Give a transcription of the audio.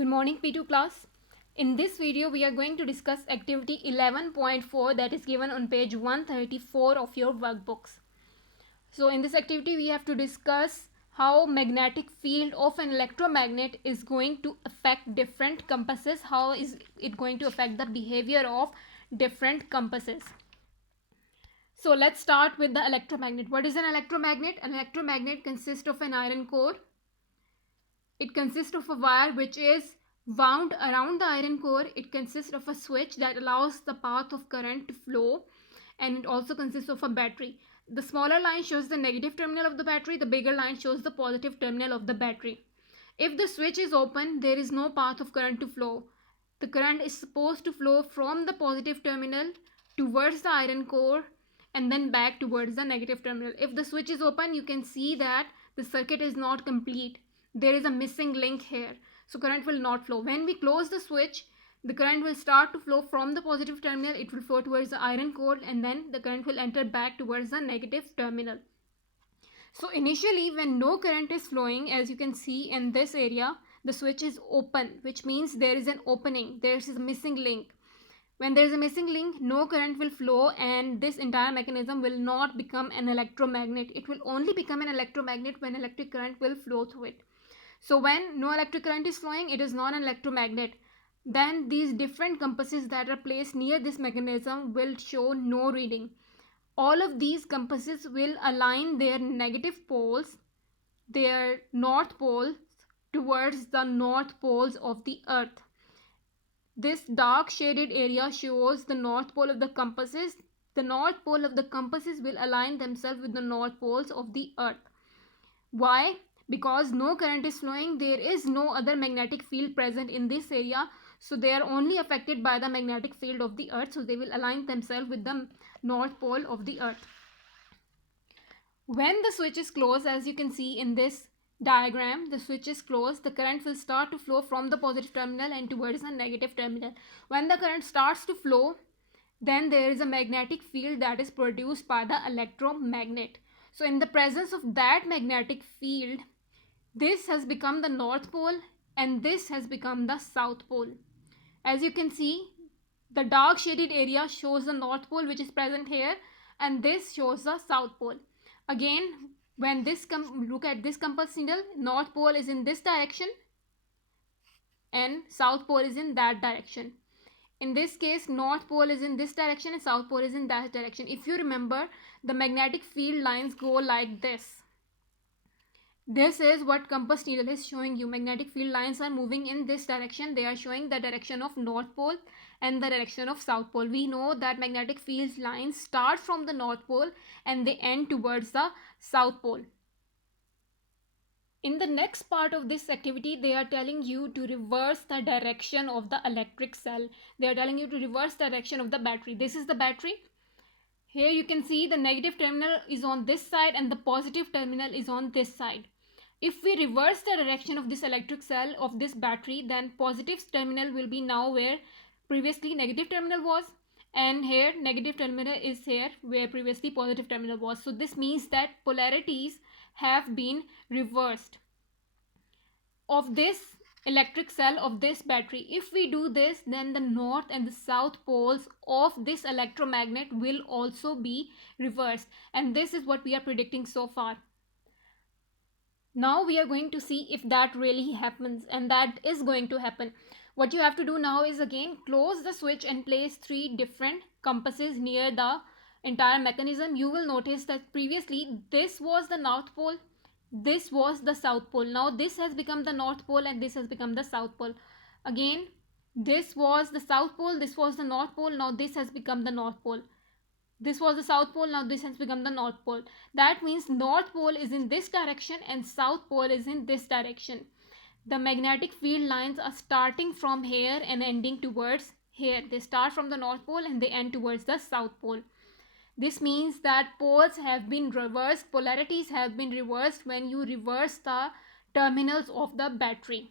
Good morning P2 class. In this video we are going to discuss activity 11.4 that is given on page 134 of your workbooks. So in this activity we have to discuss how magnetic field of an electromagnet is going to affect different compasses. How is it going to affect the behavior of different compasses? So let's start with the electromagnet. What is an electromagnet? An electromagnet consists of an iron core. It consists of a wire which is wound around the iron core. It consists of a switch that allows the path of current to flow, and it also consists of a battery. The smaller line shows the negative terminal of the battery. The bigger line shows the positive terminal of the battery. If the switch is open, there is no path of current to flow. The current is supposed to flow from the positive terminal towards the iron core and then back towards the negative terminal. If the switch is open, you can see that the circuit is not complete. There is a missing link here, so current will not flow. When we close the switch, the current will start to flow from the positive terminal. It will flow towards the iron core, and then the current will enter back towards the negative terminal. So initially, when no current is flowing, as you can see in this area, the switch is open, which means there is an opening. There is a missing link. When there is a missing link, no current will flow, and this entire mechanism will not become an electromagnet. It will only become an electromagnet when electric current will flow through it. So when no electric current is flowing, it is not an electromagnet. Then these different compasses that are placed near this mechanism will show no reading. All of these compasses will align their negative poles, their north poles, towards the north poles of the earth. This dark shaded area shows the north pole of the compasses. The north pole of the compasses will align themselves with the north poles of the earth. Why? Because no current is flowing, there is no other magnetic field present in this area, so they are only affected by the magnetic field of the earth, so they will align themselves with the north pole of the earth. When the switch is closed, as you can see in this diagram, the switch is closed, the current will start to flow from the positive terminal and towards the negative terminal. When the current starts to flow, then there is a magnetic field that is produced by the electromagnet. So in the presence of that magnetic field, this has become the north pole and this has become the south pole. As you can see, the dark shaded area shows the north pole which is present here, and this shows the south pole. Again, when look at this compass needle, north pole is in this direction and south pole is in that direction. In this case, north pole is in this direction and south pole is in that direction. If you remember, the magnetic field lines go like this. This is what compass needle is showing you. Magnetic field lines are moving in this direction. They are showing the direction of north pole and the direction of south pole. We know that magnetic field lines start from the north pole and they end towards the south pole. In the next part of this activity, they are telling you to reverse the direction of the electric cell. They are telling you to reverse the direction of the battery. This is the battery. Here you can see the negative terminal is on this side and the positive terminal is on this side. If we reverse the direction of this electric cell of this battery, then positive terminal will be now where previously negative terminal was, and here negative terminal is here where previously positive terminal was. So this means that polarities have been reversed of this electric cell of this battery. If we do this, then the north and the south poles of this electromagnet will also be reversed, and this is what we are predicting so far. Now we are going to see if that really happens, and that is going to happen. What you have to do now is again close the switch and place 3 different compasses near the entire mechanism. You will notice that previously this was the north pole, this was the south pole. Now this has become the north pole and this has become the south pole. Again, this was the south pole, this was the north pole, now this has become the north pole. This was the south pole, now this has become the north pole. That means north pole is in this direction and south pole is in this direction. The magnetic field lines are starting from here and ending towards here. They start from the north pole and they end towards the south pole. This means that poles have been reversed, polarities have been reversed when you reverse the terminals of the battery.